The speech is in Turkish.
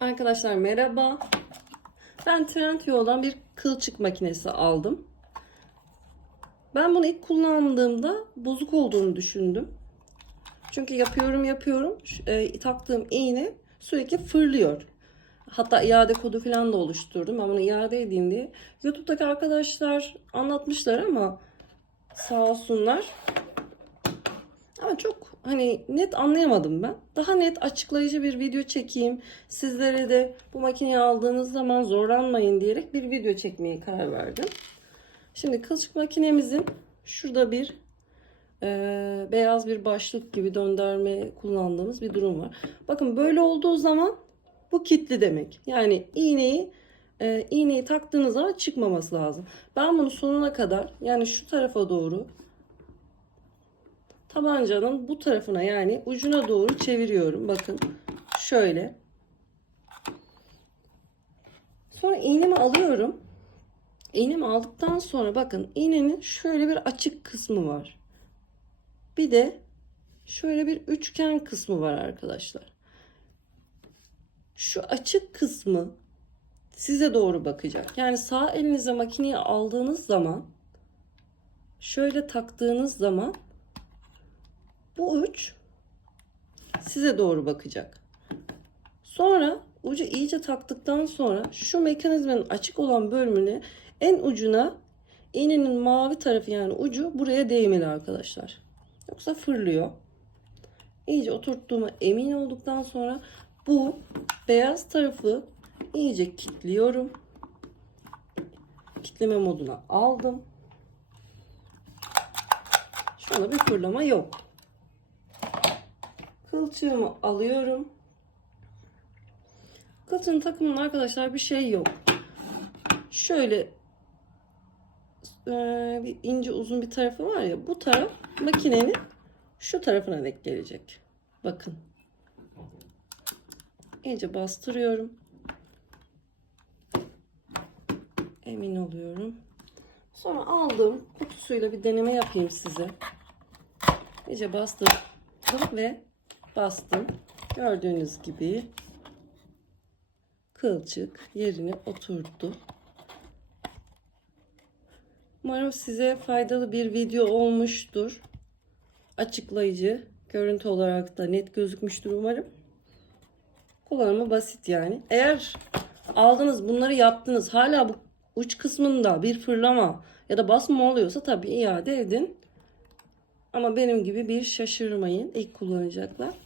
Arkadaşlar merhaba. Ben Trendyol'dan bir kılçık makinesi aldım. Ben bunu ilk kullandığımda bozuk olduğunu düşündüm. Çünkü yapıyorum yapıyorum. E, taktığım iğne sürekli fırlıyor. Hatta iade kodu falan da oluşturdum. Ben bunu iade edeyim diye. YouTube'daki arkadaşlar anlatmışlar ama sağ olsunlar. Ama çok hani net anlayamadım ben. Daha net açıklayıcı bir video çekeyim. Sizlere de bu makineyi aldığınız zaman zorlanmayın diyerek bir video çekmeye karar verdim. Şimdi kılçık makinemizin şurada bir e, beyaz bir başlık gibi döndürme kullandığımız bir durum var. Bakın böyle olduğu zaman bu kilitli demek. Yani iğneyi e, iğneyi taktığınız zaman çıkmaması lazım. Ben bunu sonuna kadar yani şu tarafa doğru tabancanın bu tarafına yani ucuna doğru çeviriyorum. Bakın şöyle. Sonra iğnemi alıyorum. İğnemi aldıktan sonra bakın iğnenin şöyle bir açık kısmı var. Bir de şöyle bir üçgen kısmı var arkadaşlar. Şu açık kısmı size doğru bakacak. Yani sağ elinize makineyi aldığınız zaman şöyle taktığınız zaman bu uç size doğru bakacak. Sonra ucu iyice taktıktan sonra şu mekanizmanın açık olan bölümüne en ucuna iğnenin mavi tarafı yani ucu buraya değmeli arkadaşlar. Yoksa fırlıyor. İyice oturttuğuma emin olduktan sonra bu beyaz tarafı iyice kilitliyorum. Kitleme moduna aldım. Şu bir fırlama yok. Kılçığımı alıyorum. Kılçığın takımının arkadaşlar bir şey yok. Şöyle eee, bir ince uzun bir tarafı var ya bu taraf makinenin şu tarafına denk gelecek. Bakın. İyice bastırıyorum. Emin oluyorum. Sonra aldım kutusuyla bir deneme yapayım size. İyice bastırdım ve bastım. Gördüğünüz gibi kılçık yerine oturdu. Umarım size faydalı bir video olmuştur. Açıklayıcı, görüntü olarak da net gözükmüştür umarım. Kullanımı basit yani. Eğer aldınız bunları yaptınız hala bu uç kısmında bir fırlama ya da basma oluyorsa tabii iade edin. Ama benim gibi bir şaşırmayın ilk kullanacaklar.